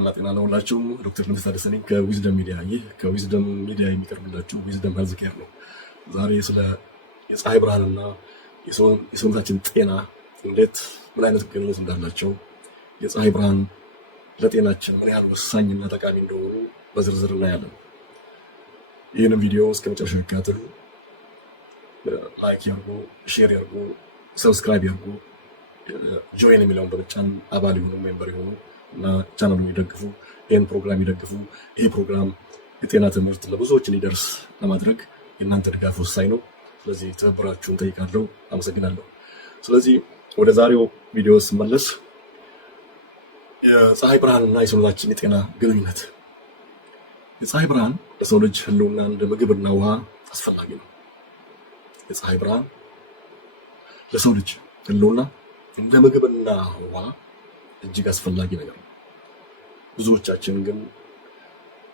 ሰላም ላጤና ለሁላችሁ። ዶክተር ልምስ ታደሰ ነኝ ከዊዝደም ሚዲያ። ይህ ከዊዝደም ሚዲያ የሚቀርብላችሁ ዊዝደም ሄልዝ ኬር ነው። ዛሬ ስለ የፀሐይ ብርሃንና የሰውነታችን ጤና እንዴት ምን አይነት ግንኙነት እንዳላቸው፣ የፀሐይ ብርሃን ለጤናችን ምን ያህል ወሳኝና ጠቃሚ እንደሆኑ በዝርዝር እናያለን። ይህንን ቪዲዮ እስከ መጨረሻ ይከታተሉ። ላይክ ያርጉ፣ ሼር ያርጉ፣ ሰብስክራይብ ያርጉ፣ ጆይን የሚለውን በመጫን አባል የሆኑ ሜምበር የሆኑ እና ቻናሉን ይደግፉ፣ ይህን ፕሮግራም ይደግፉ። ይህ ፕሮግራም የጤና ትምህርት ለብዙዎች እንዲደርስ ለማድረግ የእናንተ ድጋፍ ወሳኝ ነው። ስለዚህ ትብብራችሁን ጠይቃለሁ። አመሰግናለሁ። ስለዚህ ወደ ዛሬው ቪዲዮ ስመለስ የፀሐይ ብርሃንና የሰውነታችን የጤና ግንኙነት። የፀሐይ ብርሃን ለሰው ልጅ ህልውና እንደ ምግብና ውሃ አስፈላጊ ነው። የፀሐይ ብርሃን ለሰው ልጅ ህልውና እንደ ምግብና ውሃ እጅግ አስፈላጊ ነገር ነው። ብዙዎቻችን ግን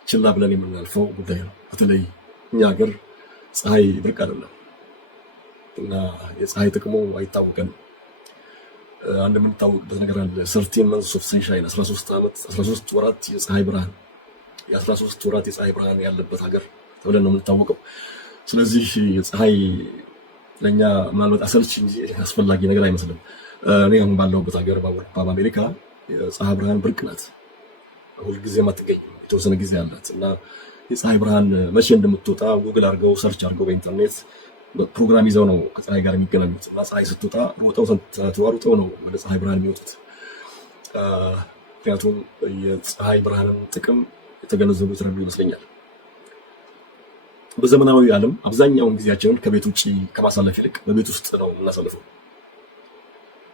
ችላ ብለን የምናልፈው ጉዳይ ነው። በተለይ እኛ ሀገር ፀሐይ ብርቅ አይደለም እና የፀሐይ ጥቅሙ አይታወቀንም። አንድ የምንታወቅበት ነገር አለ። 13 months of sunshine 13 ወራት የፀሐይ ብርሃን የ13 ወራት የፀሐይ ብርሃን ያለበት ሀገር ተብለን ነው የምንታወቀው። ስለዚህ የፀሐይ ለኛ ምናልባት አሰልቺ እንጂ አስፈላጊ ነገር አይመስልም። እኔ አሁን ባለሁበት ሀገር በአውሮፓ በአሜሪካ የፀሐይ ብርሃን ብርቅ ናት። ሁልጊዜም አትገኝም፣ የተወሰነ ጊዜ አላት እና የፀሐይ ብርሃን መቼ እንደምትወጣ ጉግል አድርገው ሰርች አድርገው በኢንተርኔት ፕሮግራም ይዘው ነው ከፀሐይ ጋር የሚገናኙት እና ፀሐይ ስትወጣ ተሯሩጠው ነው ወደ ፀሐይ ብርሃን የሚወጡት። ምክንያቱም የፀሐይ ብርሃንን ጥቅም የተገነዘቡ የተረዱ ይመስለኛል። በዘመናዊ ዓለም አብዛኛውን ጊዜያችንን ከቤት ውጭ ከማሳለፍ ይልቅ በቤት ውስጥ ነው የምናሳልፈው።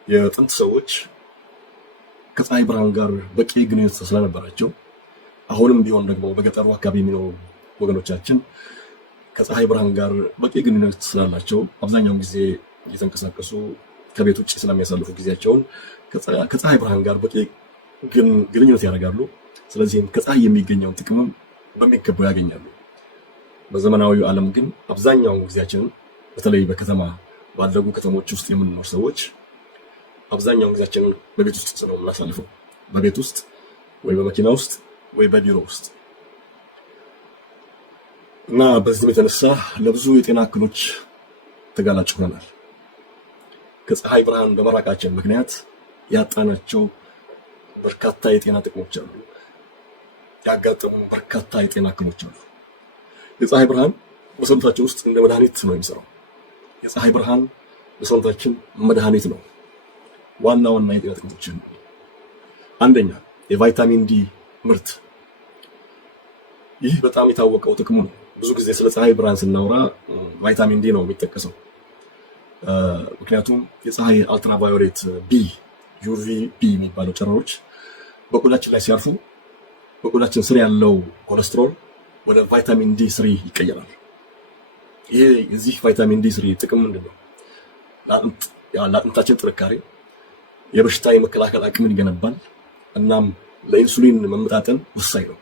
የጥንት ሰዎች ከፀሐይ ብርሃን ጋር በቂ ግንኙነት ስለነበራቸው አሁንም ቢሆን ደግሞ በገጠሩ አካባቢ የሚኖሩ ወገኖቻችን ከፀሐይ ብርሃን ጋር በቂ ግንኙነት ስላላቸው አብዛኛውን ጊዜ እየተንቀሳቀሱ ከቤት ውጭ ስለሚያሳልፉ ጊዜያቸውን ከፀሐይ ብርሃን ጋር በቂ ግንኙነት ያደርጋሉ። ስለዚህም ከፀሐይ የሚገኘውን ጥቅምም በሚገባው ያገኛሉ። በዘመናዊው ዓለም ግን አብዛኛውን ጊዜያችንን በተለይ በከተማ ባደጉ ከተሞች ውስጥ የምንኖር ሰዎች አብዛኛውን ጊዜያችንን በቤት ውስጥ ነው የምናሳልፈው። በቤት ውስጥ ወይ በመኪና ውስጥ ወይ በቢሮ ውስጥ እና በዚህም የተነሳ ለብዙ የጤና እክሎች ተጋላጭ ሆነናል። ከፀሐይ ብርሃን በመራቃችን ምክንያት ያጣናቸው በርካታ የጤና ጥቅሞች አሉ። ያጋጠሙ በርካታ የጤና እክሎች አሉ። የፀሐይ ብርሃን በሰውነታችን ውስጥ እንደ መድኃኒት ነው የሚሰራው። የፀሐይ ብርሃን በሰውነታችን መድኃኒት ነው። ዋና የጤና ጥቅሞችን አንደኛ የቫይታሚን ዲ ምርት። ይህ በጣም የታወቀው ጥቅሙ ነው። ብዙ ጊዜ ስለ ፀሐይ ብርሃን ስናወራ ቫይታሚን ዲ ነው የሚጠቀሰው። ምክንያቱም የፀሐይ አልትራቫዮሌት ቢ ዩቪ ቢ የሚባለው ጨረሮች በቆዳችን ላይ ሲያርፉ በቆዳችን ስር ያለው ኮሌስትሮል ወደ ቫይታሚን ዲ ስሪ ይቀየራል። ይሄ የዚህ ቫይታሚን ዲ ስሪ ጥቅም ምንድነው? ለአጥንታችን ጥንካሬ፣ የበሽታ የመከላከል አቅምን ይገነባል። እናም ለኢንሱሊን መመጣጠን ወሳኝ ነው።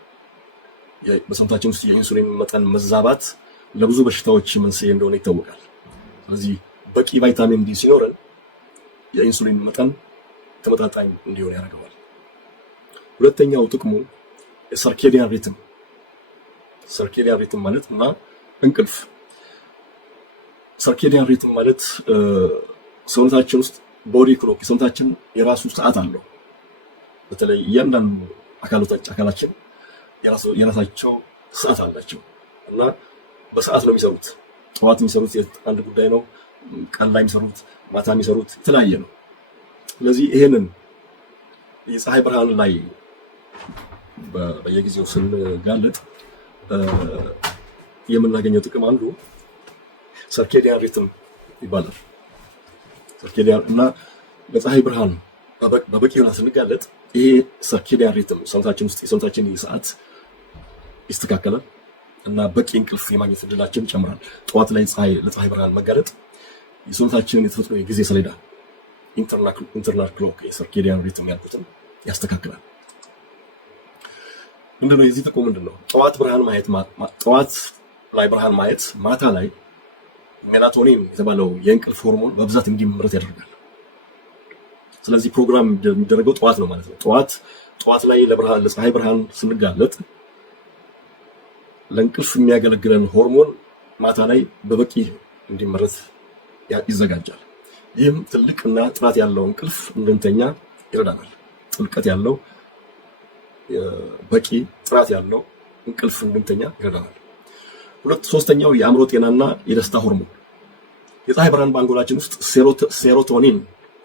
በሰውነታችን ውስጥ የኢንሱሊን መጠን መዛባት ለብዙ በሽታዎች መንስኤ እንደሆነ ይታወቃል። ስለዚህ በቂ ቫይታሚን ዲ ሲኖረን የኢንሱሊን መጠን ተመጣጣኝ እንዲሆን ያደርገዋል። ሁለተኛው ጥቅሙ የሰርኬዲያን ሪትም። ሰርኬዲያን ሪትም ማለት እና እንቅልፍ። ሰርኬዲያን ሪትም ማለት ሰውነታችን ውስጥ ቦዲ ክሎክ፣ ሰውነታችን የራሱ ሰዓት አለው። በተለይ እያንዳንዱ አካላችን የራሳቸው ሰዓት አላቸው እና በሰዓት ነው የሚሰሩት። ጠዋት የሚሰሩት አንድ ጉዳይ ነው፣ ቀን ላይ የሚሰሩት፣ ማታ የሚሰሩት የተለያየ ነው። ስለዚህ ይሄንን የፀሐይ ብርሃን ላይ በየጊዜው ስንጋለጥ የምናገኘው ጥቅም አንዱ ሰርኬዲያን ሪትም ይባላል። ሰርኬዲያን እና በፀሐይ ብርሃን በበቂ ሁኔታ ስንጋለጥ ይሄ ሰርኬዲያን ሪትም ሰውነታችን ውስጥ የሰውነታችን ሰዓት ይስተካከላል እና በቂ እንቅልፍ የማግኘት እድላችን ይጨምራል። ጠዋት ላይ ለፀሐይ ብርሃን መጋለጥ የሰውነታችንን የተፈጥሮ የጊዜ ሰሌዳ ኢንተርናል ክሎክ የሰርኬዲያን ሪትም ያልኩትን ያስተካክላል። ምንድነው የዚህ ጥቅሙ? ምንድነው? ጠዋት ላይ ብርሃን ማየት ማታ ላይ ሜላቶኒን የተባለው የእንቅልፍ ሆርሞን በብዛት እንዲመረት ያደርጋል። ስለዚህ ፕሮግራም የሚደረገው ጠዋት ነው ማለት ነው። ጠዋት ጠዋት ላይ ለፀሐይ ብርሃን ስንጋለጥ ለእንቅልፍ የሚያገለግለን ሆርሞን ማታ ላይ በበቂ እንዲመረት ይዘጋጃል። ይህም ትልቅና ጥራት ያለው እንቅልፍ እንድንተኛ ይረዳናል። ጥልቀት ያለው በቂ ጥራት ያለው እንቅልፍ እንድንተኛ ይረዳናል። ሶስተኛው የአእምሮ ጤናና የደስታ ሆርሞን። የፀሐይ ብርሃን በአንጎላችን ውስጥ ሴሮቶኒን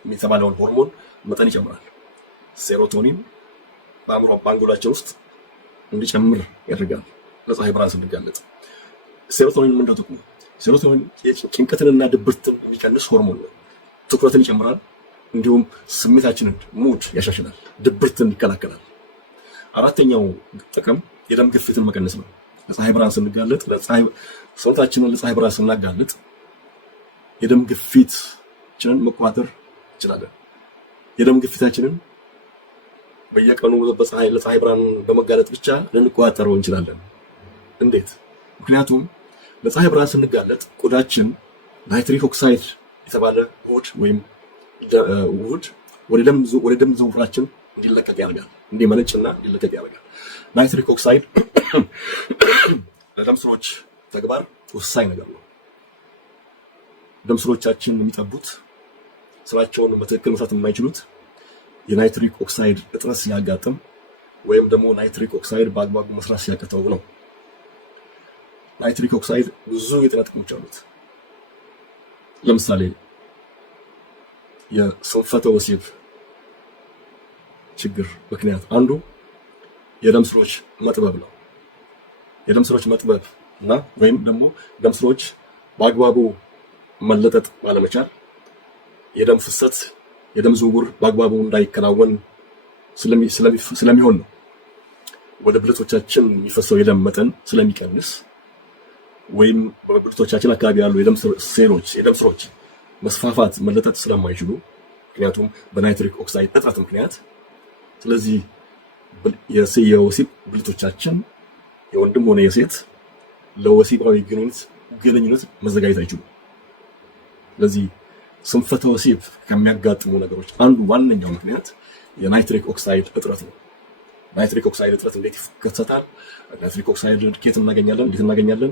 የተባለውን ሆርሞን መጠን ይጨምራል። ሴሮቶኒን በአንጎላችን ውስጥ እንዲጨምር ያደርጋል። ለፀሐይ ብርሃን ስንጋለጥ ሴሮቶኒን ምንድነው ጥቅሙ? ሴሮቶኒን ጭንቀትንና ድብርትን የሚቀንስ ሆርሞን ነው። ትኩረትን ይጨምራል። እንዲሁም ስሜታችንን ሙድ ያሻሽላል፣ ድብርትን ይከላከላል። አራተኛው ጥቅም የደም ግፊትን መቀነስ ነው። ለፀሐይ ብርሃን ስንጋለጥ ሰውነታችንን ለፀሐይ ብርሃን ስናጋለጥ የደም ግፊታችንን መቆጣጠር እንችላለን። የደም ግፊታችንን በየቀኑ ለፀሐይ ብርሃን በመጋለጥ ብቻ ልንቆጣጠረው እንችላለን። እንዴት? ምክንያቱም ለፀሐይ ብርሃን ስንጋለጥ ቆዳችን ናይትሪክ ኦክሳይድ የተባለ ውህድ ወደ ደም ዝውውራችን እንዲለቀቅ ያደርጋል፣ እንዲመነጭና እንዲለቀቅ ያደርጋል። ናይትሪክ ኦክሳይድ ለደም ስሮች ተግባር ወሳኝ ነገር ነው። ደም ስሮቻችን የሚጠቡት ስራቸውን በትክክል መስራት የማይችሉት የናይትሪክ ኦክሳይድ እጥረት ሲያጋጥም ወይም ደግሞ ናይትሪክ ኦክሳይድ በአግባቡ መስራት ሲያቅተው ነው። ናይትሪክ ኦክሳይድ ብዙ የጤና ጥቅሞች አሉት። ለምሳሌ የስንፈተ ወሲብ ችግር ምክንያት አንዱ የደም ስሮች መጥበብ ነው። የደም ስሮች መጥበብ እና ወይም ደግሞ ደም ስሮች በአግባቡ መለጠጥ ባለመቻል የደም ፍሰት የደም ዝውውር በአግባቡ እንዳይከናወን ስለሚሆን ነው። ወደ ብልቶቻችን የሚፈሰው የደም መጠን ስለሚቀንስ ወይም በብልቶቻችን አካባቢ ያሉ የደም ሴሎች የደም ስሮች መስፋፋት መለጠጥ ስለማይችሉ ምክንያቱም በናይትሪክ ኦክሳይድ እጥረት ምክንያት። ስለዚህ የወሲብ ብልቶቻችን የወንድም ሆነ የሴት ለወሲባዊ ግንኙነት መዘጋጀት አይችሉም። ስለዚህ ስንፈተ ወሲብ ከሚያጋጥሙ ነገሮች አንዱ ዋነኛው ምክንያት የናይትሪክ ኦክሳይድ እጥረት ነው። ናይትሪክ ኦክሳይድ እጥረት እንዴት ይከሰታል? ናይትሪክ ኦክሳይድ እንዴት እናገኛለን?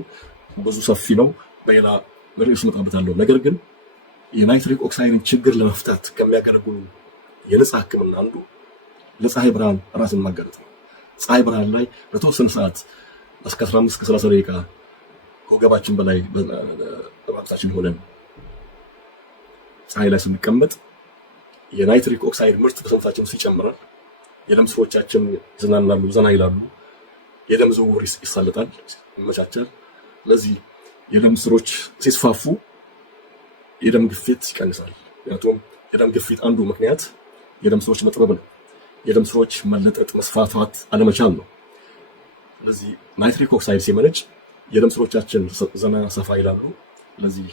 ብዙ ሰፊ ነው። በሌላ ርዕስ እመጣበታለሁ። ነገር ግን የናይትሪክ ኦክሳይድን ችግር ለመፍታት ከሚያገለግሉ የነፃ ሕክምና አንዱ ለፀሐይ ብርሃን ራስን ማጋለጥ ነው። ፀሐይ ብርሃን ላይ ለተወሰነ ሰዓት እስከ 15 እስከ 30 ደቂቃ ከወገባችን በላይ በባብሳችን ሆነን ፀሐይ ላይ ስንቀመጥ የናይትሪክ ኦክሳይድ ምርት በሰውነታችን ውስጥ ይጨምራል። የደም ስሮቻችን ዘና ይላሉ። የደም ዝውውር ይሳለጣል፣ ይመቻቻል። ስለዚህ የደም ስሮች ሲስፋፉ የደም ግፊት ይቀንሳል። ምክንያቱም የደም ግፊት አንዱ ምክንያት የደም ስሮች መጥበብ ነው። የደም ስሮች መለጠጥ፣ መስፋፋት አለመቻል ነው። ስለዚህ ናይትሪክ ኦክሳይድ ሲመነጭ የደም ስሮቻችን ዘና ሰፋ ይላሉ። ስለዚህ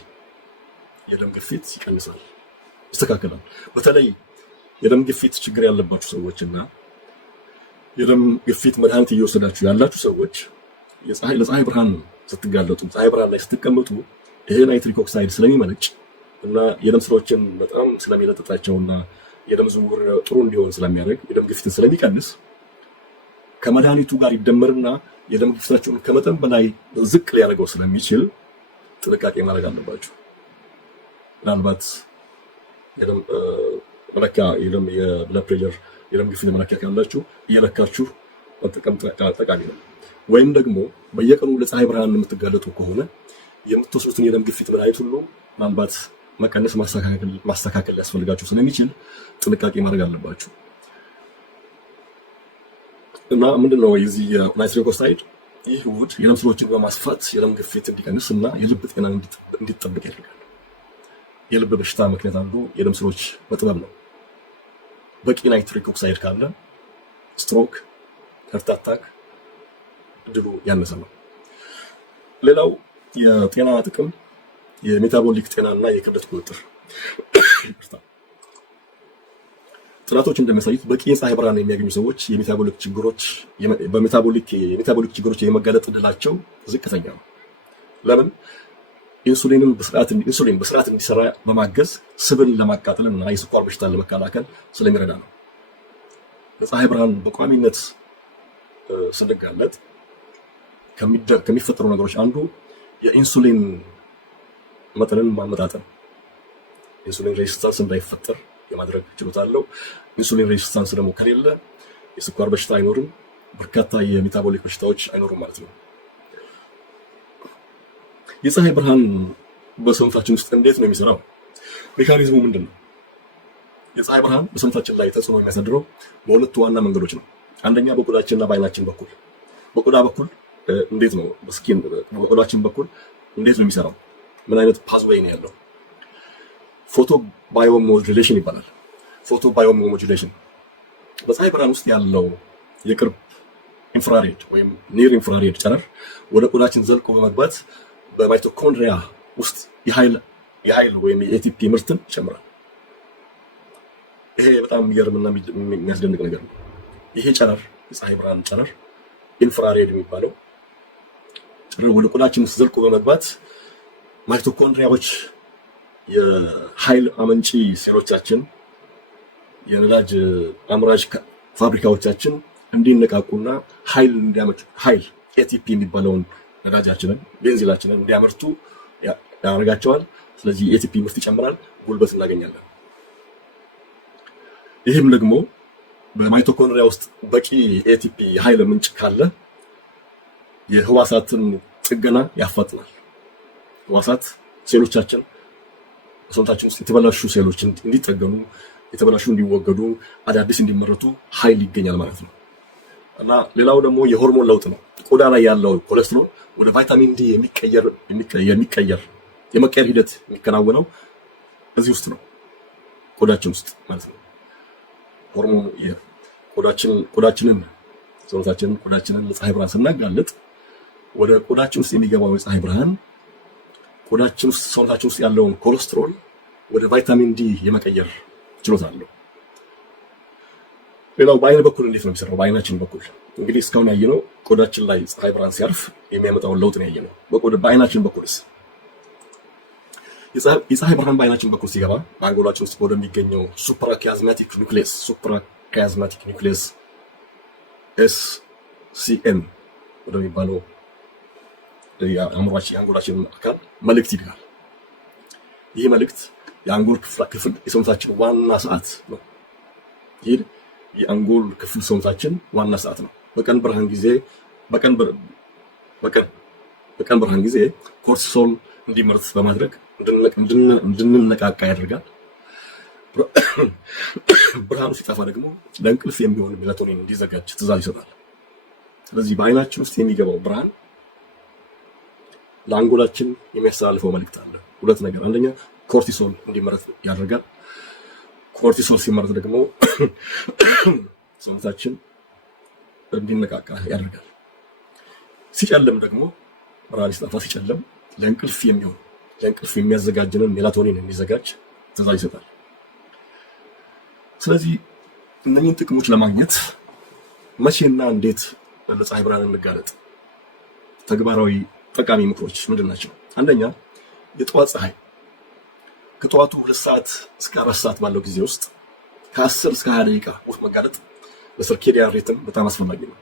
የደም ግፊት ይቀንሳል፣ ይስተካከላል። በተለይ የደም ግፊት ችግር ያለባችሁ ሰዎችና የደም ግፊት መድኃኒት እየወሰዳችሁ ያላችሁ ሰዎች ለፀሐይ ብርሃን ስትጋለጡ፣ ፀሐይ ብርሃን ላይ ስትቀመጡ ይሄ ናይትሪክ ኦክሳይድ ስለሚመነጭ እና የደም ስሮችን በጣም ስለሚለጥጣቸውና የደም ዝውውር ጥሩ እንዲሆን ስለሚያደርግ የደም ግፊትን ስለሚቀንስ ከመድኃኒቱ ጋር ይደመርና የደም ግፊታችሁን ከመጠን በላይ ዝቅ ሊያደርገው ስለሚችል ጥንቃቄ ማድረግ አለባችሁ። ምናልባት የደም መለኪያ የብለድ ፕሬሸር የደም ግፊት መለኪያ ካላችሁ እየለካችሁ መጠቀም ጠቃሚ ነው። ወይም ደግሞ በየቀኑ ለፀሐይ ብርሃን የምትጋለጡ ከሆነ የምትወስዱትን የደም ግፊት መድኃኒት ሁሉ ምናልባት መቀነስ ማስተካከል ሊያስፈልጋችሁ ስለሚችል ጥንቃቄ ማድረግ አለባችሁ። እና ምንድነው የዚህ ናይትሪክ ኦክሳይድ ይህ ውህድ የደም ስሮችን በማስፋት የደም ግፊት እንዲቀንስ እና የልብ ጤና እንዲጠብቅ ያደርጋል። የልብ በሽታ ምክንያት አንዱ የደም ስሮች መጥበብ ነው። በቂ ናይትሪክ ኦክሳይድ ካለ ስትሮክ፣ ሀርት አታክ እድሉ ያነሰ ነው። ሌላው የጤና ጥቅም የሜታቦሊክ ጤና እና የክብደት ቁጥጥር። ጥናቶች እንደሚያሳዩት በቂ የፀሐይ ብርሃን የሚያገኙ ሰዎች የሜታቦሊክ ችግሮች የመጋለጥ እድላቸው ዝቅተኛ ነው። ለምን? ኢንሱሊን በስርዓት እንዲሰራ በማገዝ ስብን ለማቃጠልና የስኳር በሽታን ለመከላከል ስለሚረዳ ነው። ለፀሐይ ብርሃን በቋሚነት ስንጋለጥ ከሚፈጠሩ ነገሮች አንዱ የኢንሱሊን መጠንን ማመጣጠን፣ ኢንሱሊን ሬዚስታንስ እንዳይፈጠር የማድረግ ችሎታ አለው። ኢንሱሊን ሬዚስታንስ ደግሞ ከሌለ የስኳር በሽታ አይኖርም፣ በርካታ የሜታቦሊክ በሽታዎች አይኖሩም ማለት ነው። የፀሐይ ብርሃን በሰውነታችን ውስጥ እንዴት ነው የሚሰራው? ሜካኒዝሙ ምንድን ነው? የፀሐይ ብርሃን በሰውነታችን ላይ ተጽዕኖ የሚያሳድረው በሁለት ዋና መንገዶች ነው። አንደኛ በቆዳችንና በአይናችን በኩል። በቆዳ በኩል እንዴት ነው? በቆዳችን በኩል እንዴት ነው የሚሰራው? ምን አይነት ፓዝዌይ ነው ያለው? ፎቶ ባዮሞጁሌሽን ይባላል። ፎቶ ባዮሞጁሌሽን በፀሐይ ብርሃን ውስጥ ያለው የቅርብ ኢንፍራሬድ ወይም ኒር ኢንፍራሬድ ጨረር ወደ ቆዳችን ዘልቆ በመግባት በማይቶኮንድሪያ ውስጥ የኃይል ወይም የኤቲፒ ምርትን ይጨምራል። ይሄ በጣም የሚገርምና የሚያስደንቅ ነገር ነው። ይሄ ጨረር የፀሐይ ብርሃን ጨረር ኢንፍራሬድ የሚባለው ጨረር ወደ ቆዳችን ውስጥ ዘልቆ በመግባት ማይቶኮንድሪያዎች የኃይል አመንጪ ሴሎቻችን፣ የነዳጅ አምራች ፋብሪካዎቻችን እንዲነቃቁና ኃይል እንዲያመጡ ኃይል ኤቲፒ የሚባለውን ነዳጃችንን ቤንዚላችንን እንዲያመርቱ ያደርጋቸዋል። ስለዚህ የኤቲፒ ምርት ይጨምራል፣ ጉልበት እናገኛለን። ይህም ደግሞ በማይቶኮንድሪያ ውስጥ በቂ ኤቲፒ የኃይል ምንጭ ካለ የህዋሳትን ጥገና ያፋጥናል። ህዋሳት ሴሎቻችን በሰውነታችን ውስጥ የተበላሹ ሴሎች እንዲጠገኑ፣ የተበላሹ እንዲወገዱ፣ አዳዲስ እንዲመረቱ ኃይል ይገኛል ማለት ነው። እና ሌላው ደግሞ የሆርሞን ለውጥ ነው። ቆዳ ላይ ያለው ኮሌስትሮል ወደ ቫይታሚን ዲ የመቀየር ሂደት የሚከናወነው እዚህ ውስጥ ነው፣ ቆዳችን ውስጥ ማለት ነው። ሆርሞን ቆዳችንን ለፀሐይ ብርሃን ስናጋልጥ ወደ ቆዳችን ውስጥ የሚገባው የፀሐይ ብርሃን ቆዳችን ውስጥ ሰውነታችን ውስጥ ያለውን ኮሌስትሮል ወደ ቫይታሚን ዲ የመቀየር ችሎታ አለው። ሌላው በአይን በኩል እንዴት ነው የሚሰራው? በአይናችን በኩል እንግዲህ እስካሁን ያየነው ቆዳችን ላይ ፀሐይ ብርሃን ሲያርፍ የሚያመጣውን ለውጥ ነው ያየነው። በአይናችን በኩልስ የፀሐይ ብርሃን በአይናችን በኩል ሲገባ በአንጎላችን ውስጥ ወደሚገኘው ሱፕራኪያዝማቲክ ኒውክሊየስ SCN ወደሚባለው የአንጎላችን አካል መልእክት ይልካል። ይህ መልእክት የአንጎል ክፍል የሰውነታችን ዋና ሰዓት ነው። ይህ የአንጎል ክፍል ሰውነታችን ዋና ሰዓት ነው። በቀን ብርሃን ጊዜ ኮርቲሶል እንዲመረት በማድረግ እንድንነቃቃ ያደርጋል። ብርሃኑ ሲጠፋ ደግሞ ለእንቅልፍ የሚሆን ሜላቶኒን እንዲዘጋጅ ትዕዛዝ ይሰጣል። ስለዚህ በአይናችን ውስጥ የሚገባው ብርሃን ለአንጎላችን የሚያስተላልፈው መልእክት አለ። ሁለት ነገር፣ አንደኛ ኮርቲሶል እንዲመረት ያደርጋል። ኮርቲሶል ሲመረት ደግሞ ሰውነታችን እንዲነቃቃ ያደርጋል። ሲጨልም ደግሞ ብርሃን ሲጠፋ ሲጨልም ለእንቅልፍ የሚያዘጋጅንን ሜላቶኒን እንዲዘጋጅ ትዕዛዝ ይሰጣል። ስለዚህ እነኚህን ጥቅሞች ለማግኘት መቼና እንዴት ለፀሐይ ብርሃን እንጋለጥ? ተግባራዊ ጠቃሚ ምክሮች ምንድን ናቸው? አንደኛ የጠዋት ፀሐይ ከጠዋቱ 2 ሰዓት እስከ 4 ሰዓት ባለው ጊዜ ውስጥ ከ10 እስከ 20 ደቂቃ ውስጥ መጋለጥ ለሰርኬዲያን ሪትም በጣም አስፈላጊ ነው።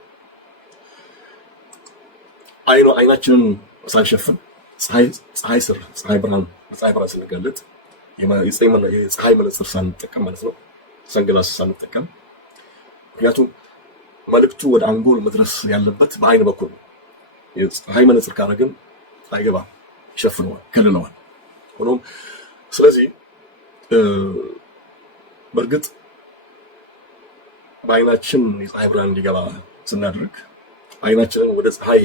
አይናችንን ሳንሸፍን ፀሐይ ብርሃን ስንጋለጥ የፀሐይ መነጽር ሳንጠቀም ማለት ነው፣ ሰንግላስ ሳንጠቀም። ምክንያቱም መልእክቱ ወደ አንጎል መድረስ ያለበት በአይን በኩል ነው። የፀሐይ መነጽር ካደረግን አይገባም፣ ይሸፍነዋል፣ ከልለዋል። ሆኖም ስለዚህ በእርግጥ በአይናችን የፀሐይ ብርሃን እንዲገባ ስናደርግ አይናችንን ወደ ፀሐይ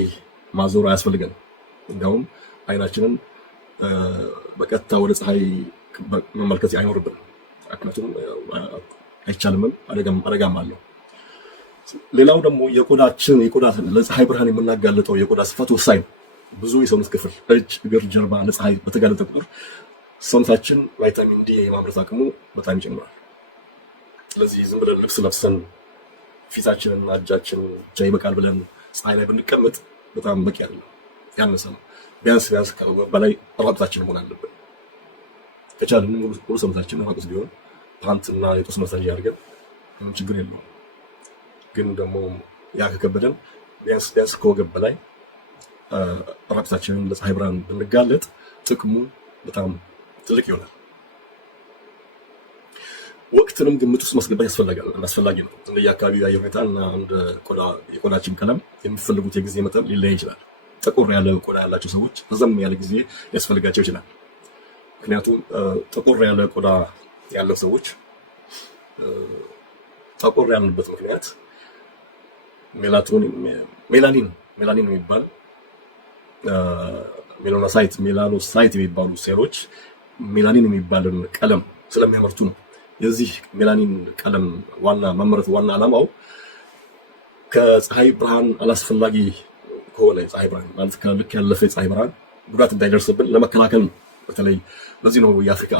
ማዞር አያስፈልገንም። እንዲያውም አይናችንን በቀጥታ ወደ ፀሐይ መመልከት አይኖርብንም። ምክንያቱም አይቻልምም፣ አደጋም አለው። ሌላው ደግሞ ለፀሐይ ብርሃን የምናጋለጠው የቆዳ ስፋት ወሳኝ ነው። ብዙ የሰውነት ክፍል እጅ፣ እግር፣ ጀርባ ለፀሐይ በተጋለጠ ቁጥር ሰውነታችን ቫይታሚን ዲ የማምረት አቅሙ በጣም ይጨምራል። ስለዚህ ዝም ብለን ልብስ ለብሰን ፊታችንና እጃችንን ብቻ ይበቃል ብለን ፀሐይ ላይ ብንቀመጥ በጣም በቂ አይደለም፣ ያነሰ ነው። ቢያንስ በላይ ራቁታችን መሆን አለብን። ከቻልን ሙሉ ሰውነታችን ራቁት ቢሆን ፓንትና የጦስ መሳጅ አድርገን ችግር የለውም። ግን ደግሞ ያ ከከበደን ቢያንስ ከወገብ በላይ ራቁታችንን ለፀሐይ ብርሃን ብንጋለጥ ጥቅሙ በጣም ትልቅ ይሆናል። ወቅትንም ግምት ውስጥ ማስገባት አስፈላጊ ነው። እንደየአካባቢው የአየር ሁኔታ እና እንደ የቆዳችን ቀለም የሚፈልጉት የጊዜ መጠን ሊለያይ ይችላል። ጠቆር ያለ ቆዳ ያላቸው ሰዎች ረዘም ያለ ጊዜ ሊያስፈልጋቸው ይችላል። ምክንያቱም ጠቆር ያለ ቆዳ ያለው ሰዎች ጠቆር ያልንበት ምክንያት ሜላኒን የሚባል ሜላኖሳይት የሚባሉ ሴሎች ሜላኒን የሚባልን ቀለም ስለሚያመርቱ ነው። የዚህ ሜላኒን ቀለም ዋና ዓላማው ከፀሐይ ብርሃን አላስፈላጊ ከሆነ የፀሐይ ብርሃን ማለት ከልክ ያለፈ የፀሐይ ብርሃን ጉዳት እንዳይደርስብን ለመከላከል ነው። በተለይ ለዚህ ነው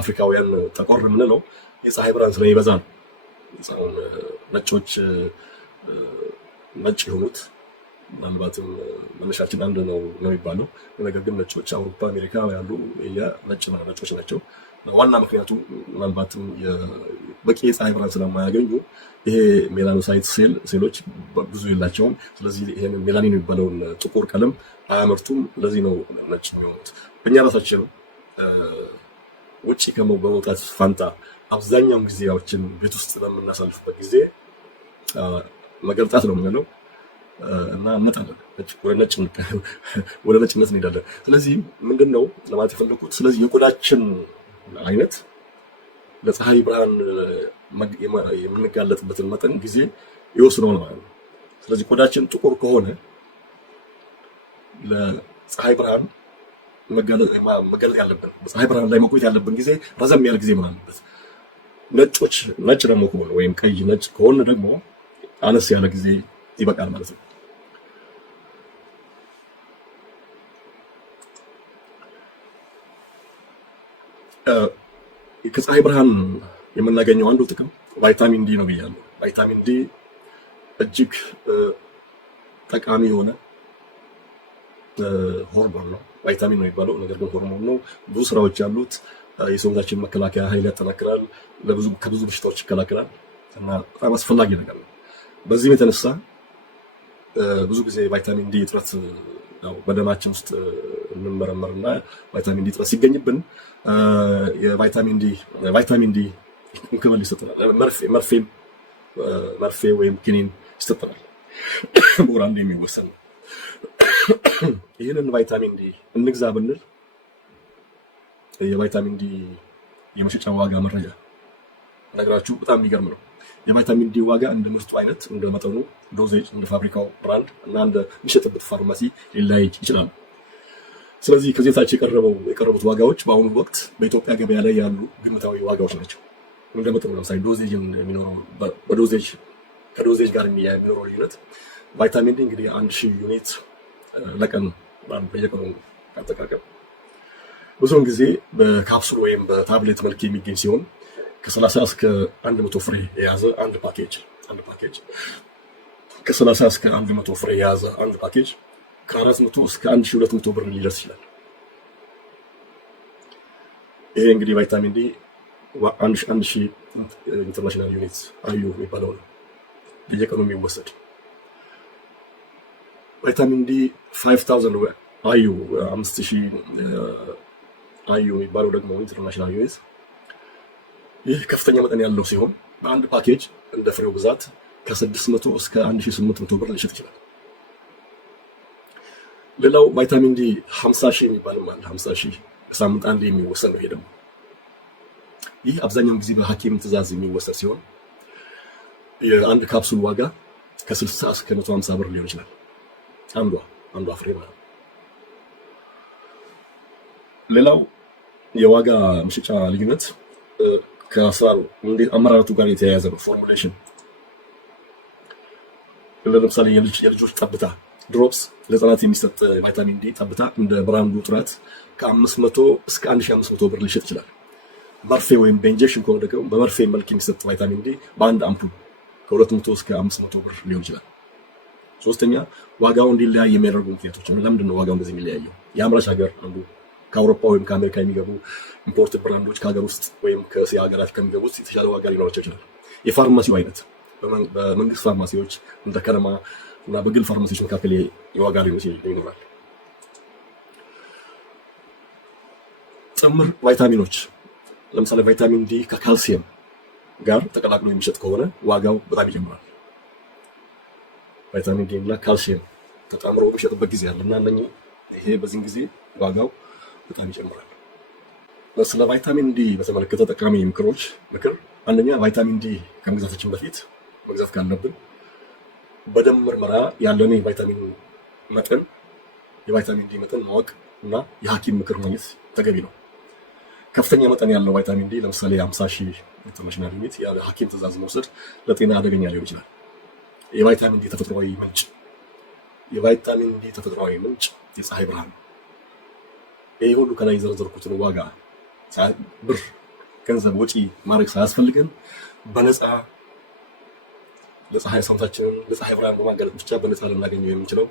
አፍሪካውያን ጠቆር የምንለው የፀሐይ ብርሃን ስለሚበዛ ነው። ነጮች ነጭ የሆኑት ምናልባትም መነሻችን አንድ ነው የሚባለው። ነገር ግን ነጮች አውሮፓ፣ አሜሪካ ያሉ ነጮች ናቸው። ዋና ምክንያቱ ምናልባትም በቂ የፀሐይ ብርሃን ስለማያገኙ ይሄ ሜላኖሳይት ሴሎች ብዙ የላቸውም። ስለዚህ ይሄን ሜላኒን የሚባለውን ጥቁር ቀለም አያመርቱም። ለዚህ ነው ነጭ የሚሆኑት። በእኛ ራሳችን ውጭ በመውጣት ፋንታ አብዛኛውን ጊዜያችን ቤት ውስጥ በምናሳልፍበት ጊዜ መገልጣት ነው የምንለው እና እንመጣለን፣ ወደ ነጭነት እንሄዳለን። ስለዚህ ምንድን ነው ለማለት የፈለኩት፣ ስለዚህ የቆዳችን አይነት ለፀሐይ ብርሃን የምንጋለጥበትን መጠን ጊዜ ይወስነዋል ማለት ነው። ስለዚህ ቆዳችን ጥቁር ከሆነ ለፀሐይ ብርሃን መጋለጥ ያለብን፣ በፀሐይ ብርሃን ላይ መቆየት ያለብን ጊዜ ረዘም ያለ ጊዜ መሆን አለበት። ነጭ ደግሞ ከሆነ ወይም ቀይ ነጭ ከሆነ ደግሞ አነስ ያለ ጊዜ ይበቃል ማለት ነው። ከፀሐይ ብርሃን የምናገኘው አንዱ ጥቅም ቫይታሚን ዲ ነው ብያለሁ። ቫይታሚን ዲ እጅግ ጠቃሚ የሆነ ሆርሞን ነው። ቫይታሚን ነው የሚባለው፣ ነገር ግን ሆርሞን ነው። ብዙ ስራዎች ያሉት፣ የሰውነታችን መከላከያ ኃይል ያጠናክራል፣ ከብዙ በሽታዎች ይከላከላል እና በጣም አስፈላጊ ነገር ነው። በዚህም የተነሳ ብዙ ጊዜ ቫይታሚን ዲ እጥረት በደማችን ውስጥ እንመረመርና ቫይታሚን ዲ እጥረት ሲገኝብን ቫይታሚን ዲ እንክብል ይሰጠናል። መርፌ ወይም ኪኒን ይሰጠናል። በወር አንዴ የሚወሰን ነው። ይህንን ቫይታሚን ዲ እንግዛ ብንል የቫይታሚን ዲ የመሸጫ ዋጋ መረጃ ነግራችሁ በጣም የሚገርም ነው። የቫይታሚን ዲ ዋጋ እንደ ምርቱ አይነት፣ እንደ መጠኑ፣ ዶዜጅ፣ እንደ ፋብሪካው ብራንድ እና እንደ የሚሸጥበት ፋርማሲ ሊለያይ ይችላል። ስለዚህ ከዚህ ታች የቀረቡት ዋጋዎች በአሁኑ ወቅት በኢትዮጵያ ገበያ ላይ ያሉ ግምታዊ ዋጋዎች ናቸው። እንደ መጠኑ ለምሳሌ ዶዜጅ የሚኖረው ከዶዜጅ ጋር የሚኖረው ልዩነት ቫይታሚን ዲ እንግዲህ 1000 ዩኒት ለቀን በየቀኑ አጠቃቀም ብዙውን ጊዜ በካፕሱል ወይም በታብሌት መልክ የሚገኝ ሲሆን ከ30 እስከ 100 ፍሬ የያዘ አንድ ፓኬጅ ከ30 እስከ 100 ፍሬ የያዘ አንድ ፓኬጅ ከ400 እስከ 1200 ብር ሊደርስ ይችላል። ይሄ እንግዲህ ቫይታሚን ዲ 1000 ኢንተርናሽናል ዩኒት አዩ የሚባለው ነው በየቀኑ የሚወሰድ። ቫይታሚን ዲ 5000 አዩ 5000 አዩ የሚባለው ደግሞ ኢንተርናሽናል ዩኒት፣ ይህ ከፍተኛ መጠን ያለው ሲሆን በአንድ ፓኬጅ እንደ ፍሬው ብዛት ከ600 እስከ 1800 ብር ሊሸጥ ይችላል። ሌላው ቫይታሚን ዲ 50000 የሚባልም አለ። 50000 ሳምንት አንድ የሚወሰድ ነው። ይሄ ደግሞ አብዛኛውን ጊዜ በሐኪም ትዕዛዝ የሚወሰድ ሲሆን የአንድ ካፕሱል ዋጋ ከ60 እስከ 150 ብር ሊሆን ይችላል። አንዷ ፍሬ ማለት ነው። ሌላው የዋጋ መሸጫ ልዩነት ከአሰራሩ አመራረቱ ጋር የተያያዘ ነው። ፎርሙሌሽን ለምሳሌ የልጆች ጠብታ ድሮፕስ ለህፃናት የሚሰጥ ቫይታሚን ዲ ጠብታ እንደ ብራንዱ ጥራት ከ500 እስከ 1500 ብር ሊሸጥ ይችላል። መርፌ ወይም በኢንጀክሽን ከሆነ ደግሞ በመርፌ መልክ የሚሰጥ ቫይታሚን ዲ በአንድ አምፑል ከ200 እስከ 500 ብር ሊሆን ይችላል። ሶስተኛ ዋጋው እንዲለያይ የሚያደርጉ ምክንያቶች ለምንድን ነው ዋጋው እንደዚህ የሚለያየው? የአምራች ሀገር አንዱ ከአውሮፓ ወይም ከአሜሪካ የሚገቡ ኢምፖርት ብራንዶች ከሀገር ውስጥ ወይም ከእስያ ሀገራት ከሚገቡት የተሻለ ዋጋ ሊኖራቸው ይችላል። የፋርማሲው አይነት በመንግስት ፋርማሲዎች እንደ ከነማ እና በግል ፋርማሲዎች መካከል የዋጋ ልዩነት ይኖራል። ጥምር ቫይታሚኖች ለምሳሌ ቫይታሚን ዲ ከካልሲየም ጋር ተቀላቅሎ የሚሸጥ ከሆነ ዋጋው በጣም ይጨምራል። ቫይታሚን ዲ እና ካልሲየም ተጣምሮ የሚሸጥበት ጊዜ አለ እና ይሄ በዚህን ጊዜ ዋጋው በጣም ይጨምራል። ስለ ቫይታሚን ዲ በተመለከተ ጠቃሚ ምክር አንደኛ ቫይታሚን ዲ ከመግዛታችን በፊት መግዛት ካለብን በደም ምርመራ ያለን የቫይታሚን ዲ መጠን ማወቅ እና የሐኪም ምክር ማግኘት ተገቢ ነው። ከፍተኛ መጠን ያለው ቫይታሚን ዲ ለምሳሌ 50,000 ኢንተርናሽናል ዩኒት ያለ ሐኪም ትዕዛዝ መውሰድ ለጤና አደገኛ ሊሆን ይችላል። የቫይታሚን ዲ ተፈጥሯዊ ምንጭ የፀሐይ ብርሃን ነው። ይህ ሁሉ ከላይ የዘረዘርኩትን ዋጋ ብር ገንዘብ ወጪ ማድረግ ሳያስፈልገን በነፃ ለፀሐይ ሰውነታችንን ለፀሐይ ብርሃን በማጋለጥ ብቻ በነፃ ልናገኘው የምንችለው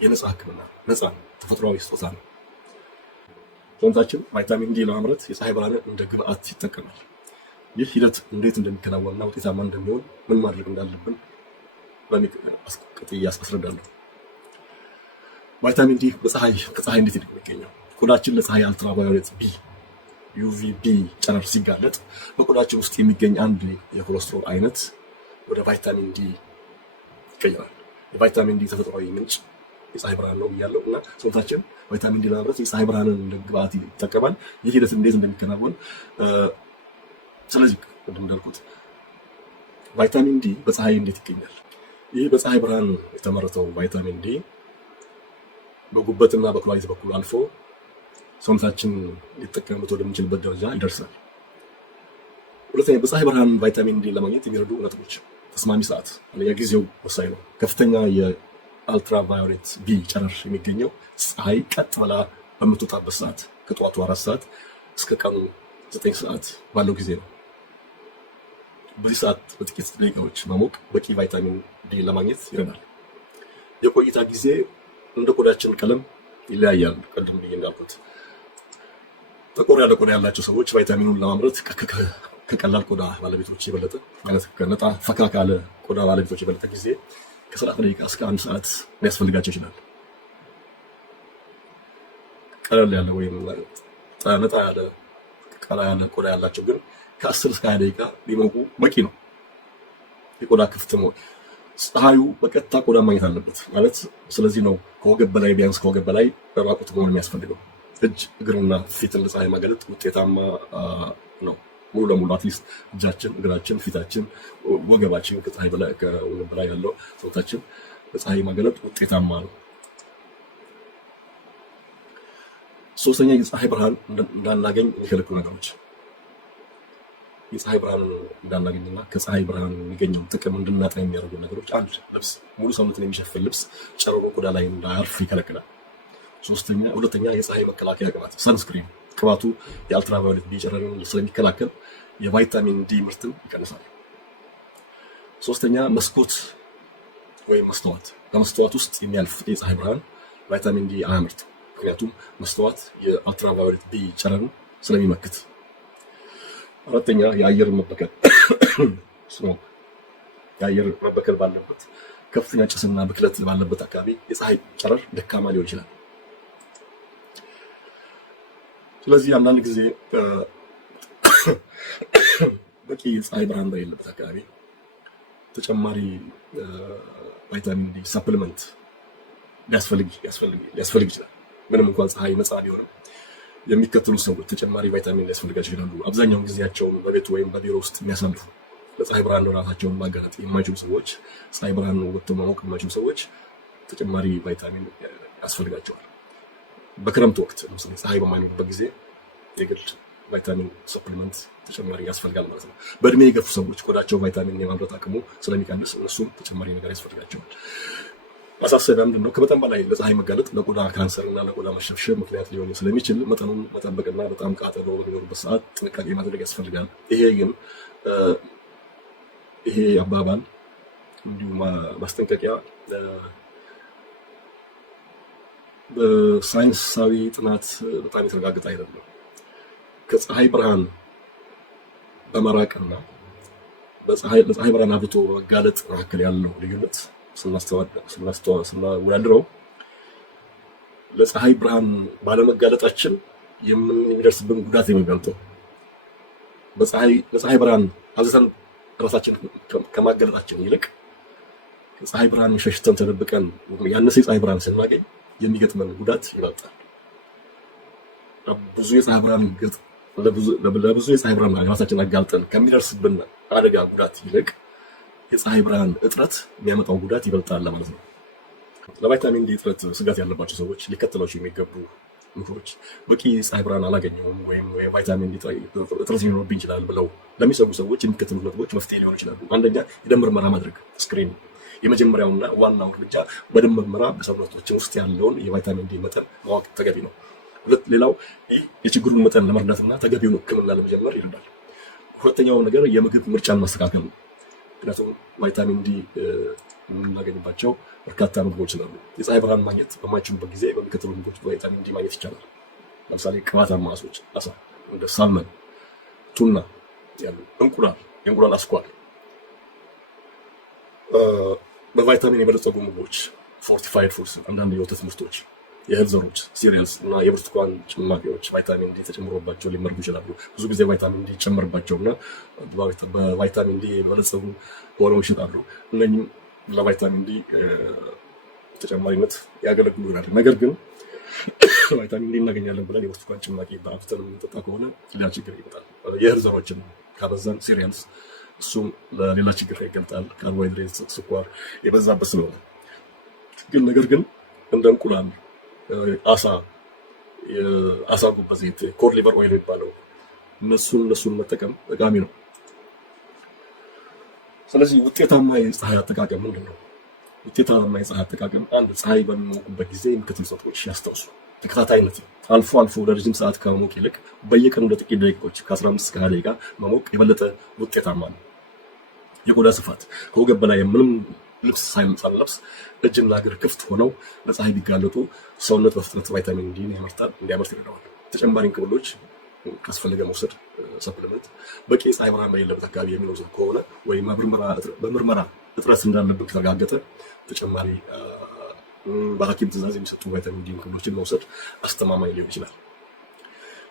የነፃ ሕክምና ነፃ ተፈጥሯዊ ስጦታ ነው። ሰውነታችን ቫይታሚን ዲ ለማምረት የፀሐይ ብርሃንን እንደ ግብአት ይጠቀማል። ይህ ሂደት እንዴት እንደሚከናወንና ውጤታማ እንደሚሆን ምን ማድረግ እንዳለብን ቀጥዬ አስረዳለሁ። ቫይታሚን ዲ ከፀሐይ እንዴት ነው የሚገኘው? ቆዳችን ለፀሐይ አልትራቫዮሌት ዩቪቢ ጨረር ሲጋለጥ በቆዳችን ውስጥ የሚገኝ አንድ የኮሌስትሮል አይነት ወደ ቫይታሚን ዲ ይቀየራል። የቫይታሚን ዲ ተፈጥሯዊ ምንጭ የፀሐይ ብርሃን ነው ብያለሁ እና ሰውነታችን ቫይታሚን ዲ ለማምረት የፀሐይ ብርሃንን እንደ ግብአት ይጠቀማል። ይህ ሂደት እንዴት እንደሚከናወን ስለዚህ እንዳልኩት ቫይታሚን ዲ በፀሐይ እንዴት ይገኛል? ይህ በፀሐይ ብርሃን የተመረተው ቫይታሚን ዲ በጉበትና በኩላሊት በኩል አልፎ ሰውነታችን ሊጠቀምበት ወደምንችልበት ደረጃ ይደርሳል። ሁለተኛ በፀሐይ ብርሃን ቫይታሚን ዲ ለማግኘት የሚረዱ ነጥቦች ተስማሚ ሰዓት ጊዜው ወሳኝ ነው። ከፍተኛ የአልትራቫዮሌት ቢ ጨረር የሚገኘው ፀሐይ ቀጥ ብላ በምትወጣበት ሰዓት ከጠዋቱ 4 ሰዓት እስከ ቀኑ 9 ሰዓት ባለው ጊዜ ነው። በዚህ ሰዓት በጥቂት ደቂቃዎች መሞቅ በቂ ቫይታሚን ዲ ለማግኘት ይረዳል። የቆይታ ጊዜ እንደ ቆዳችን ቀለም ይለያያል። ቀደም ብዬ እንዳልኩት ጠቆር ያለ ቆዳ ያላቸው ሰዎች ቫይታሚኑን ለማምረት ከቀላል ቆዳ ባለቤቶች የበለጠ ማለት ከነጣ ፈካ ካለ ቆዳ ባለቤቶች የበለጠ ጊዜ ከ30 ደቂቃ እስከ 1 ሰዓት ሊያስፈልጋቸው ይችላል። ቀለል ያለ ወይም ነጣ ያለ ቆዳ ያላቸው ግን ከ10 እስከ 20 ደቂቃ ሊሞቁ በቂ ነው። የቆዳ ክፍት ፀሐዩ በቀጥታ ቆዳ ማግኘት አለበት ማለት ስለዚህ ነው ከወገብ በላይ ቢያንስ ከወገብ በላይ ራቁት መሆን የሚያስፈልገው። እጅ እግርና ፊትን ለፀሐይ ማጋለጥ ውጤታማ ነው። ሙሉ ለሙሉ አትሊስት እጃችን፣ እግራችን፣ ፊታችን፣ ወገባችን ከወገብ በላይ ያለው ሰውነታችን ለፀሐይ ማጋለጥ ውጤታማ ነው። ሶስተኛ የፀሐይ ብርሃን እንዳናገኝ የሚከለክሉ ነገሮች የፀሐይ ብርሃን እንዳናገኝና ከፀሐይ ብርሃን የሚገኘው ጥቅም እንድናጣ የሚያደርጉ ነገሮች አንድ ልብስ፣ ሙሉ ሰውነትን የሚሸፍን ልብስ ጨረሮ ቆዳ ላይ እንዳያርፍ ይከለክላል። ሁለተኛ የፀሐይ መከላከያ ቅባት ሰንስክሪን ቅባቱ የአልትራቫዮሌት ቢ ጨረርን ስለሚከላከል የቫይታሚን ዲ ምርትን ይቀንሳል። ሶስተኛ መስኮት ወይም መስተዋት፣ በመስተዋት ውስጥ የሚያልፍ የፀሐይ ብርሃን ቫይታሚን ዲ አያመርትም። ምክንያቱም መስተዋት የአልትራቫዮሌት ቢ ጨረርን ስለሚመክት። አራተኛ የአየር መበከል ስሞክ፣ የአየር መበከል ባለበት ከፍተኛ ጭስና ብክለት ባለበት አካባቢ የፀሐይ ጨረር ደካማ ሊሆን ይችላል። ስለዚህ አንዳንድ ጊዜ በቂ የፀሐይ ብርሃን በሌለበት አካባቢ ተጨማሪ ቫይታሚን ዲ ሰፕሊመንት ሊያስፈልግ ይችላል። ምንም እንኳን ፀሐይ ነፃ ቢሆንም የሚከተሉ ሰዎች ተጨማሪ ቫይታሚን ሊያስፈልጋቸው ይችላሉ። አብዛኛውን ጊዜያቸውን በቤት ወይም በቢሮ ውስጥ የሚያሳልፉ ለፀሐይ ብርሃን ራሳቸውን ማጋለጥ የማይችሉ ሰዎች፣ ፀሐይ ብርሃን ወጥተው ማሞቅ የማይችሉ ሰዎች ተጨማሪ ቫይታሚን ያስፈልጋቸዋል። በክረምት ወቅት ለምሳሌ ፀሐይ በማይኖርበት ጊዜ የግድ ቫይታሚን ሰፕሊመንት ተጨማሪ ያስፈልጋል ማለት ነው። በእድሜ የገፉ ሰዎች ቆዳቸው ቫይታሚን የማምረት አቅሙ ስለሚቀንስ እነሱም ተጨማሪ ነገር ያስፈልጋቸዋል። ማሳሰቢያ ምንድን ነው? ከመጠን በላይ ለፀሐይ መጋለጥ ለቆዳ ካንሰር እና ለቆዳ መሸብሸብ ምክንያት ሊሆን ስለሚችል መጠኑን መጠበቅና በጣም ቃጠሎ በሚኖርበት ሰዓት ጥንቃቄ ማድረግ ያስፈልጋል። ይሄ አባባል እንዲሁም ማስጠንቀቂያ በሳይንሳዊ ጥናት በጣም የተረጋገጠ አይደለም። ከፀሐይ ብርሃን በመራቅና ለፀሐይ ብርሃን አብርቶ መጋለጥ መካከል ያለው ልዩነት ስናወዳድረው ለፀሐይ ብርሃን ባለመጋለጣችን የሚደርስብን ጉዳት የሚበልጠው ለፀሐይ ብርሃን አብዝተን ራሳችን ከማጋለጣችን ይልቅ ፀሐይ ብርሃን ሸሽተን ተደብቀን ያነሰ ፀሐይ ብርሃን ስናገኝ የሚገጥመን ጉዳት ይበልጣል። ለብዙ የፀሐይ ብርሃን ራሳችን አጋልጠን ከሚደርስብን አደጋ ጉዳት ይልቅ የፀሐይ ብርሃን እጥረት የሚያመጣው ጉዳት ይበልጣል ማለት ነው። ለቫይታሚን ዲ እጥረት ስጋት ያለባቸው ሰዎች ሊከተሏቸው የሚገቡ ምክሮች በቂ ፀሐይ ብርሃን አላገኘውም ወይም ቫይታሚን ዲ እጥረት ሊኖርብኝ ይችላል ብለው ለሚሰጉ ሰዎች የሚከተሉት ነጥቦች መፍትሄ ሊሆኑ ይችላሉ። አንደኛ፣ የደም ምርመራ ማድረግ ስክሪን። የመጀመሪያውና ዋናው እርምጃ በደም ምርመራ በሰውነታችን ውስጥ ያለውን የቫይታሚን ዲ መጠን ማወቅ ተገቢ ነው። ሌላው የችግሩን መጠን ለመረዳትና ተገቢውን ሕክምና ለመጀመር ይረዳል። ሁለተኛው ነገር የምግብ ምርጫን ማስተካከል ነው። ምክንያቱም ቫይታሚን ዲ የምናገኝባቸው በርካታ ምግቦች ስላሉ የፀሐይ ብርሃን ማግኘት በማይችሉበት ጊዜ በሚከተሉ ምግቦች ቫይታሚን ዲ ማግኘት ይቻላል። ለምሳሌ ቅባታማ አሶች፣ አሳ እንደ ሳልመን፣ ቱና ያሉ፣ የእንቁላል አስኳል፣ በቫይታሚን የበለጸጉ ምግቦች፣ ፎርቲፋይድ ፉድስ፣ አንዳንድ የወተት ምርቶች፣ የእህል ዘሮች፣ ሲሪያልስ እና የብርቱካን ጭማቂዎች ቫይታሚን ዲ ተጨምሮባቸው ሊመረቱ ይችላሉ። ብዙ ጊዜ ቫይታሚን ዲ ይጨመርባቸውና በቫይታሚን ዲ የበለጸጉ ሆነው ይሸጣሉ። እነኝም ለቫይታሚን ዲ ተጨማሪነት ያገለግሉ ይሆናል። ነገር ግን ቫይታሚን ዲ እናገኛለን ብለን የብርቱካን ጭማቂ በአፍተን የምንጠጣ ከሆነ ሌላ ችግር ይመጣል። የእህል ዘሮችን ካበዛን ሲሪያልስ፣ እሱም ለሌላ ችግር ይገልጣል። ካርቦሃይድሬት፣ ስኳር የበዛበት ስለሆነ ነገር ግን እንደ እንቁላል፣ አሳ ጉበት ዘይት፣ ኮድ ሊቨር ኦይል የሚባለው እነሱን መጠቀም ጠቃሚ ነው። ስለዚህ ውጤታማ የፀሐይ አጠቃቀም ምንድን ነው? ውጤታማ የፀሐይ አጠቃቀም አንድ፣ ፀሐይ በሚሞቁበት ጊዜ የሚከተሉ ነጥቦች ያስታውሱ። ተከታታይነት ነው። አልፎ አልፎ ለረጅም ሰዓት ከመሞቅ ይልቅ በየቀኑ ለጥቂት ደቂቃዎች ከ15 እስከ 20 ደቂቃ መሞቅ የበለጠ ውጤታማ ነው። የቆዳ ስፋት ከወገብ በላይ ምንም ልብስ ሳንለብስ እጅና እግር ክፍት ሆነው ለፀሐይ ቢጋለጡ ሰውነት በፍጥነት ቫይታሚን ዲ እንዲያመርት ይረዳዋል። ተጨማሪ እንክብሎች ካስፈለገ መውሰድ፣ ሰፕሊመንት። በቂ የፀሐይ ብርሃን በሌለበት አካባቢ የሚኖር ከሆነ ወይም በምርመራ እጥረት እንዳለብን ከተረጋገጠ ተጨማሪ በሐኪም ትዕዛዝ የሚሰጡ ቫይታሚን ዲ እንክብሎችን መውሰድ አስተማማኝ ሊሆን ይችላል።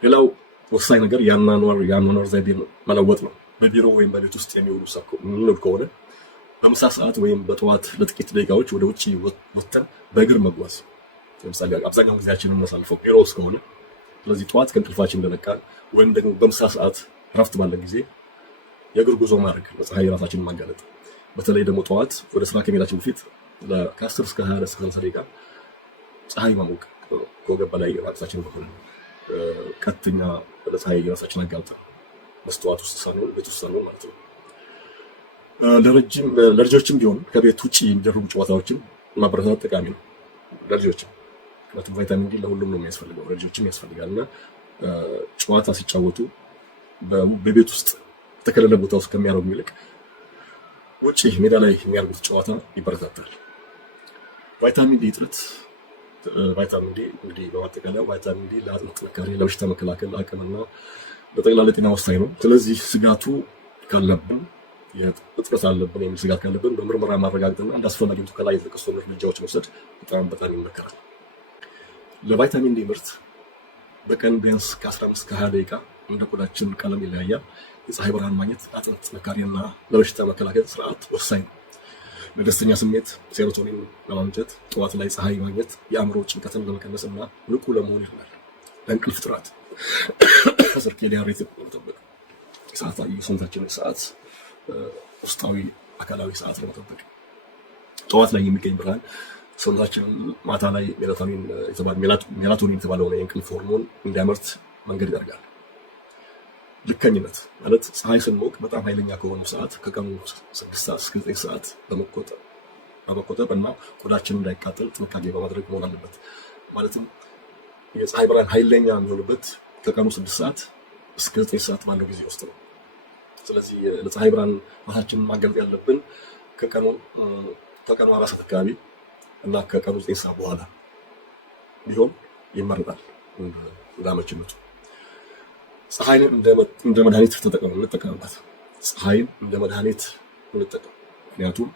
ሌላው ወሳኝ ነገር የአኗኗር ዘይቤ መለወጥ ነው። በቢሮ ወይም በቤት ውስጥ የሚውሉ ከሆነ በምሳ ሰዓት ወይም በጠዋት ለጥቂት ደቂቃዎች ወደ ውጭ ወጥተን በእግር መጓዝ። ለምሳሌ አብዛኛውን ጊዜያችንን የምናሳልፈው ቢሮ ውስጥ ከሆነ፣ ስለዚህ ጠዋት ከእንቅልፋችን እንደነቃን ወይም ደግሞ በምሳ ሰዓት እረፍት ባለን ጊዜ የእግር ጉዞ ማድረግ፣ ለፀሐይ ራሳችንን ማጋለጥ። በተለይ ደግሞ ጠዋት ወደ ስራ ከመሄዳችን በፊት ከ10 እስከ 20 እስከ 30 ደቂቃ ፀሐይ ማሞቅ፣ ከወገብ በላይ ራሳችንን በሆነ ቀጥተኛ ለፀሐይ ራሳችንን አጋልጠን መስተዋት ውስጥ ሳንሆን ቤት ውስጥ ሳንሆን ማለት ነው። ለልጆችም ቢሆን ከቤት ውጭ የሚደረጉ ጨዋታዎችን ማበረታታት ጠቃሚ ነው። ለልጆችም ምክንያቱም ቫይታሚን ዲ ለሁሉም ነው የሚያስፈልገው፣ ለልጆችም ያስፈልጋል እና ጨዋታ ሲጫወቱ በቤት ውስጥ የተከለለ ቦታ ውስጥ ከሚያደርጉ ይልቅ ውጭ ሜዳ ላይ የሚያደርጉት ጨዋታ ይበረታታል። ቫይታሚን ዲ እጥረት እንግዲህ በማጠቃለያ ቫይታሚን ዲ ለአጥንት ጥንካሬ፣ ለበሽታ መከላከል አቅምና ለጠቅላላ ጤና ወሳኝ ነው። ስለዚህ ስጋቱ ካለብን እጥረት አለብን የሚል ስጋት ካለብን በምርመራ ማረጋገጥና እንደ አስፈላጊነቱ ከላይ የተጠቀሱ እርምጃዎች መውሰድ በጣም ይመከራል። ለቫይታሚን ዲ ምርት በቀን ቢያንስ ከ15 እስከ 20 ደቂቃ እንደ ቆዳችን ቀለም ይለያያል የፀሐይ ብርሃን ማግኘት ለአጥንት ጥንካሬና ለበሽታ መከላከል ስርዓት ወሳኝ ነው። ለደስተኛ ስሜት ሴሮቶኒን ለማመንጨት ጠዋት ላይ ፀሐይ ማግኘት የአእምሮ ጭንቀትን ለመቀነስና ንቁ ለመሆን ይረዳል። ለእንቅልፍ ጥራት ሰርኬዲያን ሪትም ለመጠበቅ የሰውነታችንን ሰዓት ውስጣዊ አካላዊ ሰዓት ለመጠበቅ ጠዋት ላይ የሚገኝ ብርሃን ሰውነታችን ማታ ላይ ሜላቶኒን የተባለውን የእንቅልፍ ሆርሞን እንዲያመርት መንገድ ያደርጋል። ልከኝነት ማለት ፀሐይ ስንሞቅ በጣም ኃይለኛ ከሆኑ ሰዓት ከቀኑ 6 ሰዓት እስከ 9 ሰዓት በመቆጠብ እና ቆዳችን እንዳይቃጠል ጥንቃቄ በማድረግ መሆን አለበት። ማለትም የፀሐይ ብርሃን ኃይለኛ የሚሆንበት ከቀኑ 6 ሰዓት እስከ 9 ሰዓት ባለው ጊዜ ውስጥ ነው። ስለዚህ ለፀሐይ ብርሃን ራሳችንን ማጋለጥ ያለብን ከቀኑ 4 ሰዓት አካባቢ እና ከቀኑ 9 ሰዓት በኋላ ቢሆን ይመረጣል። እንዳመችነቱ ፀሐይን እንደ መድኃኒት እንጠቀምባት። ፀሐይን እንደ መድኃኒት እንጠቀም። ምክንያቱም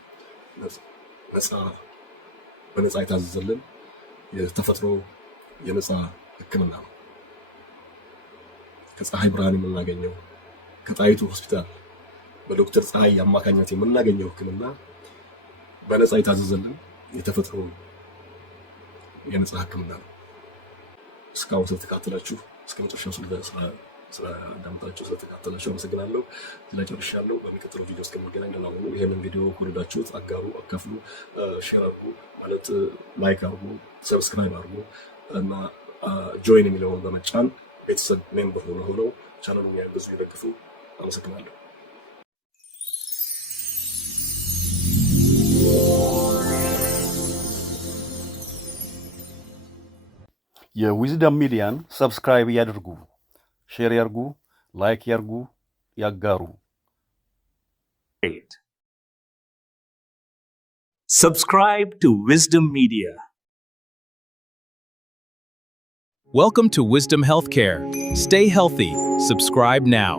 በነፃ የታዘዘልን የተፈጥሮ የነፃ ሕክምና ነው። ከፀሐይ ብርሃን የምናገኘው ከጣይቱ ሆስፒታል በዶክተር ፀሐይ አማካኝነት የምናገኘው ሕክምና በነፃ የታዘዘልን የተፈጥሮ የነፃ ሕክምና ነው። እስካሁን ስለተካተላችሁ እስከ መጨረሻው ስለአዳመጣችሁ ስለተካተላችሁ አመሰግናለሁ። እዚህ ላይ ጨርሻለሁ። በሚቀጥለው ቪዲዮ እስከምንገናኝ ደህና ሁኑ። ይሄንን ቪዲዮ ከወደዳችሁት አጋሩ፣ አካፍሉ፣ ሼር አድርጉ፣ ማለት ላይክ አድርጉ፣ ሰብስክራይብ አድርጉ እና ጆይን የሚለውን በመጫን ቤተሰብ ሜምበር ሆነው ቻናሉን ያግዙ፣ ይደግፉ። አመሰግናለሁ። የዊዝደም ሚዲያን ሰብስክራይብ ያድርጉ፣ ሼር ያርጉ፣ ላይክ ያርጉ፣ ያጋሩ። Subscribe to Wisdom Media. Welcome to Wisdom Healthcare. Stay healthy. Subscribe now.